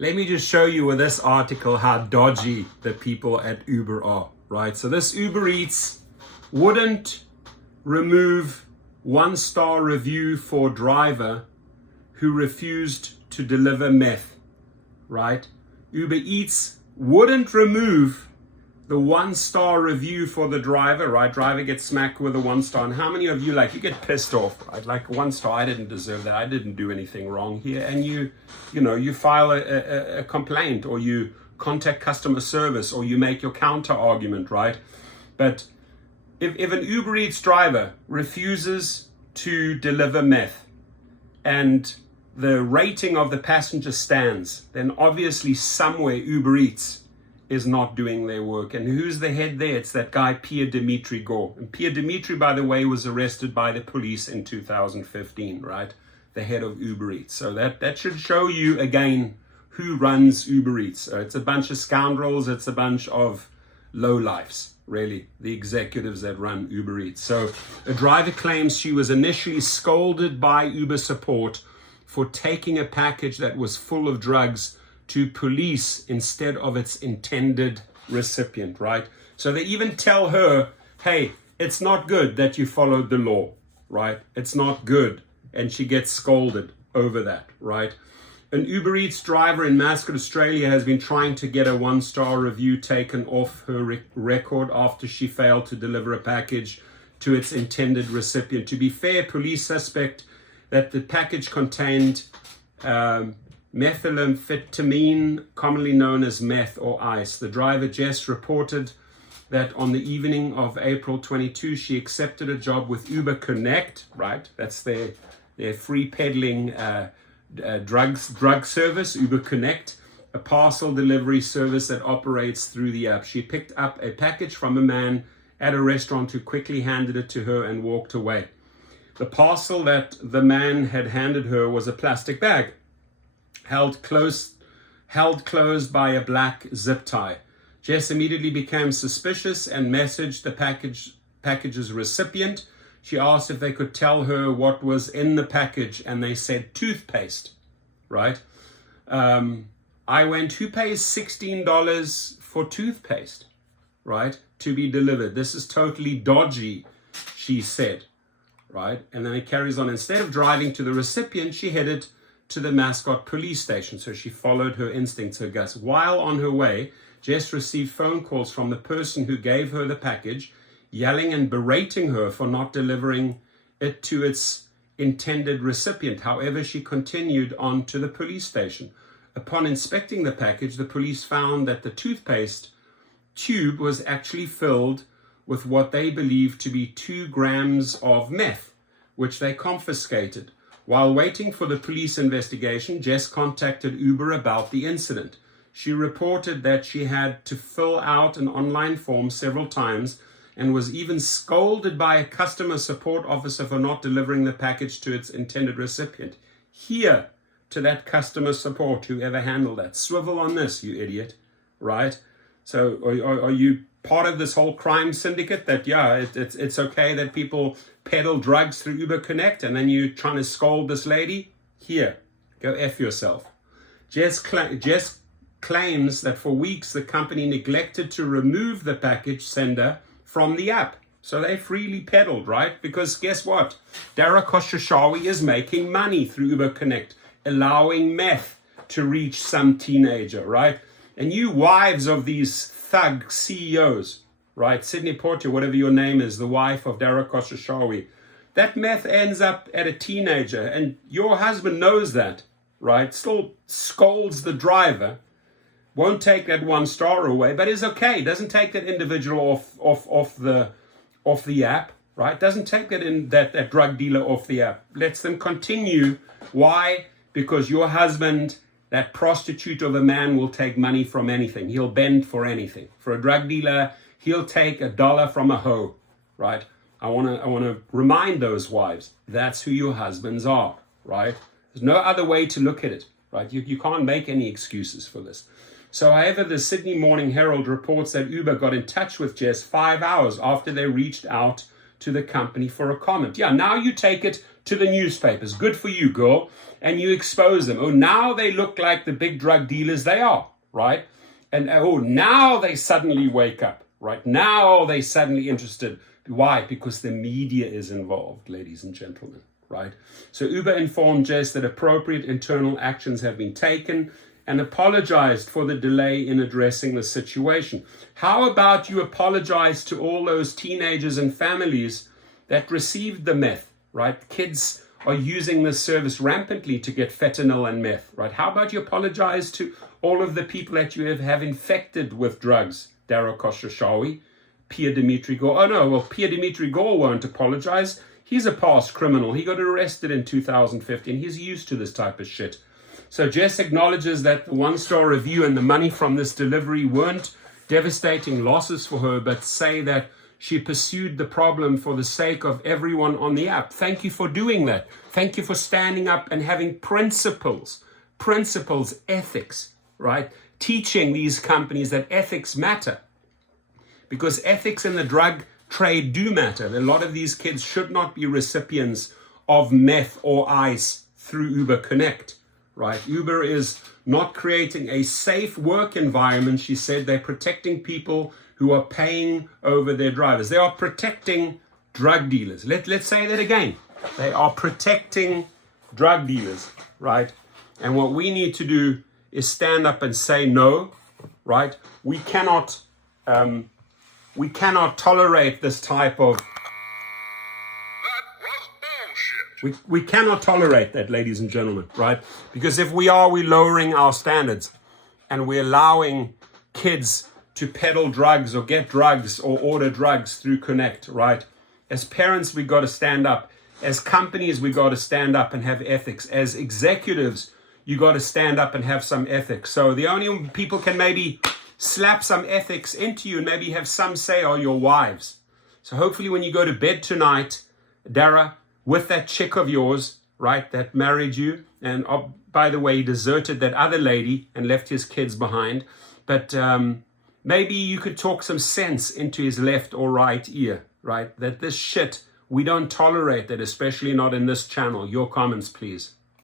Let me just show you with this article how dodgy the people at Uber are, right? So this Uber Eats wouldn't remove 1-star review for driver who refused to deliver meth, right? Uber Eats wouldn't remove the 1-star review for the driver, right? Driver gets smacked with a 1-star. And how many of you, like, you get pissed off, right? Like, 1-star, I didn't deserve that. I didn't do anything wrong here. And you file a complaint, or you contact customer service, or you make your counter argument, right? But if an Uber Eats driver refuses to deliver meth and the rating of the passenger stands, then obviously somewhere Uber Eats is not doing their work. And who's the head there? It's that guy, Pierre Dimitri Gore. And Pierre Dimitri, by the way, was arrested by the police in 2015, right? The head of Uber Eats. So that should show you, again, who runs Uber Eats. So it's a bunch of scoundrels. It's a bunch of lowlifes, really, the executives that run Uber Eats. So a driver claims she was initially scolded by Uber support for taking a package that was full of drugs to police instead of its intended recipient, right? So they even tell her, hey, it's not good that you followed the law, right? It's not good. And she gets scolded over that, right? An Uber Eats driver in Muscat, Australia has been trying to get a 1-star review taken off her record after she failed to deliver a package to its intended recipient. To be fair, police suspect that the package contained methamphetamine, commonly known as meth or ice. The driver, Jess, reported that on the evening of April 22, she accepted a job with Uber Connect, right? That's their free peddling drug service, Uber Connect, a parcel delivery service that operates through the app. She picked up a package from a man at a restaurant who quickly handed it to her and walked away. The parcel that the man had handed her was a plastic bag, held closed by a black zip tie. Jess immediately became suspicious and messaged the package's recipient. She asked if they could tell her what was in the package, and they said toothpaste, right? I went, who pays $16 for toothpaste, right, to be delivered? This is totally dodgy, she said, right? And then it carries on. Instead of driving to the recipient, she headed to the Muscat police station. So she followed her instincts, her guts. While on her way, Jess received phone calls from the person who gave her the package, yelling and berating her for not delivering it to its intended recipient. However, she continued on to the police station. Upon inspecting the package, the police found that the toothpaste tube was actually filled with what they believed to be 2 grams of meth, which they confiscated. While waiting for the police investigation, Jess contacted Uber about the incident. She reported that she had to fill out an online form several times and was even scolded by a customer support officer for not delivering the package to its intended recipient. Here to that customer support, whoever handled that. Swivel on this, you idiot, right? So are you part of this whole crime syndicate that, yeah, it's okay that people peddle drugs through Uber Connect, and then you're trying to scold this lady? Here, go F yourself. Jess claims that for weeks the company neglected to remove the package sender from the app. So they freely peddled, right? Because guess what? Dara Khosrowshahi is making money through Uber Connect, allowing meth to reach some teenager, right? And you wives of these thug CEOs, right? Sydney Porter, whatever your name is, the wife of Dara Khosrowshahi, that meth ends up at a teenager, and your husband knows that, right? Still scolds the driver, won't take that 1-star away, but is okay. Doesn't take that individual off the app, right? Doesn't take that drug dealer off the app. Lets them continue. Why? Because your husband, that prostitute of a man, will take money from anything. He'll bend for anything. For a drug dealer, he'll take $1 from a hoe, right? I want to remind those wives, that's who your husbands are, right? There's no other way to look at it, right? You can't make any excuses for this. So, however, the Sydney Morning Herald reports that Uber got in touch with Jess 5 hours after they reached out to the company for a comment. Yeah, now you take it to the newspapers. Good for you, girl. And you expose them. Oh, now they look like the big drug dealers they are, right? And oh, now they suddenly wake up, right? Now they suddenly interested. Why? Because the media is involved, ladies and gentlemen, right? So Uber informed Jess that appropriate internal actions have been taken and apologized for the delay in addressing the situation. How about you apologize to all those teenagers and families that received the meth, right? Kids are using this service rampantly to get fentanyl and meth, right? How about you apologize to all of the people that you have infected with drugs? Darrow Khosrowshahi, Pierre Dimitri Gore. Oh no, well, Pierre Dimitri Gore won't apologize. He's a past criminal. He got arrested in 2015. He's used to this type of shit. So Jess acknowledges that the one-star review and the money from this delivery weren't devastating losses for her, but say that she pursued the problem for the sake of everyone on the app. Thank you for doing that. Thank you for standing up and having principles, ethics, right? Teaching these companies that ethics matter. Because ethics in the drug trade do matter. A lot of these kids should not be recipients of meth or ice through Uber Connect, right? Uber is not creating a safe work environment. She said they're protecting people who are paying over their drivers. They are protecting drug dealers. Let's say that again. They are protecting drug dealers, right? And what we need to do is stand up and say no, right? We cannot tolerate this type of... We cannot tolerate that, ladies and gentlemen, right? Because if we are, we're lowering our standards and we're allowing kids to peddle drugs or get drugs or order drugs through Connect, right? As parents, we got to stand up. As companies, we got to stand up and have ethics. As executives, you got to stand up and have some ethics. So the only people can maybe slap some ethics into you and maybe have some say are your wives. So hopefully when you go to bed tonight, Dara, with that chick of yours, right, that married you, and by the way, he deserted that other lady and left his kids behind, but maybe you could talk some sense into his left or right ear, right, that this shit, we don't tolerate that, especially not in this channel. Your comments, please.